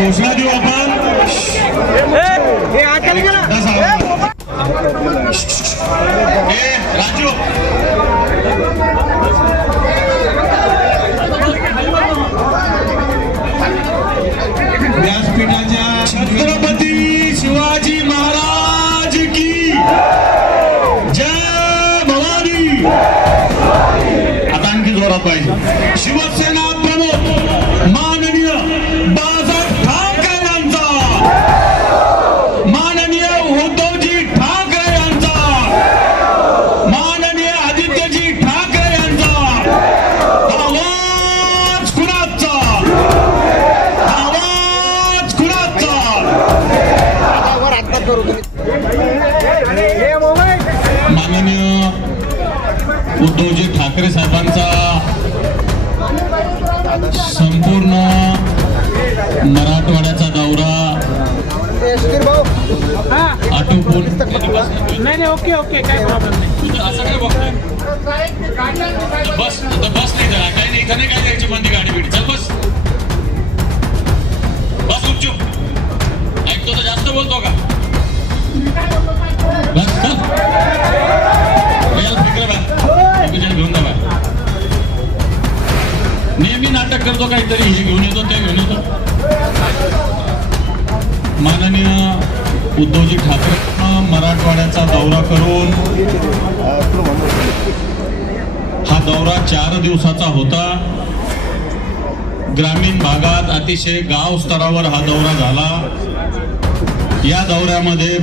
घोषणा देऊ व्यासपीठाच्या छत्रपती शिवाजी महाराज की जय भवानी. आता आणखी जोरात पाहिजे. शिवसेना माननीय उद्धवजी ठाकरे साहेबांचा संपूर्ण मराठवाड्याचा दौरा आटोपून नाही नाही ओके ओके काय प्रॉब्लेम नाही. असं काय बघतोय. बस नाही जरा काही नाही इथं नाही काय जायची मंदी गाडी बिडी. चल बस. बस गुपचूप ऐकतो तर जास्त बोलतो का? नेहमी नाटक करतो काहीतरी. हे घेऊन येतो ते घेऊन येतो. माननीय उद्धवजी ठाकरे मराठवाड्याचा दौरा करून हा दौरा चार दिवसाचा होता. ग्रामीण भागात अतिशय गाव स्तरावर हा दौरा झाला. या दौऱ्यामध्ये